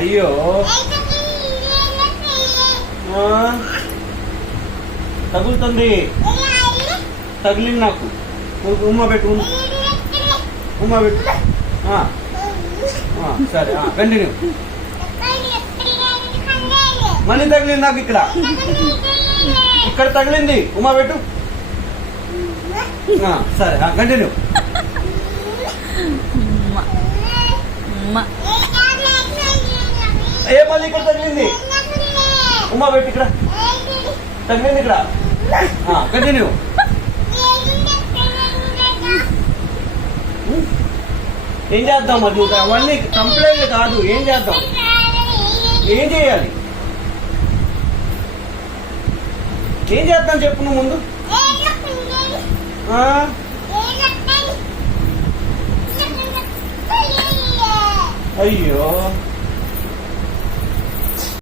అయ్యో తగులుతుంది, తగిలింది నాకు. ఉమ్మ పెట్టు, ఉమ్మ పెట్టు. సరే కంటిన్యూ. మళ్ళీ తగిలింది నాకు, ఇక్కడ ఇక్కడ తగిలింది. ఉమ్మ పెట్టు. సరే కంటిన్యూ. ఏ మళ్ళీ ఇక్కడ తగిలింది. ఉమ్మ పెట్టు, ఇక్కడ తగిలింది, ఇక్కడ కంటిన్యూ. ఏం చేద్దాం అది? అవన్నీ కంప్లైంట్ కాదు, ఏం చేద్దాం? ఏం చేయాలి? ఏం చేద్దాం చెప్పు నువ్వు ముందు. అయ్యో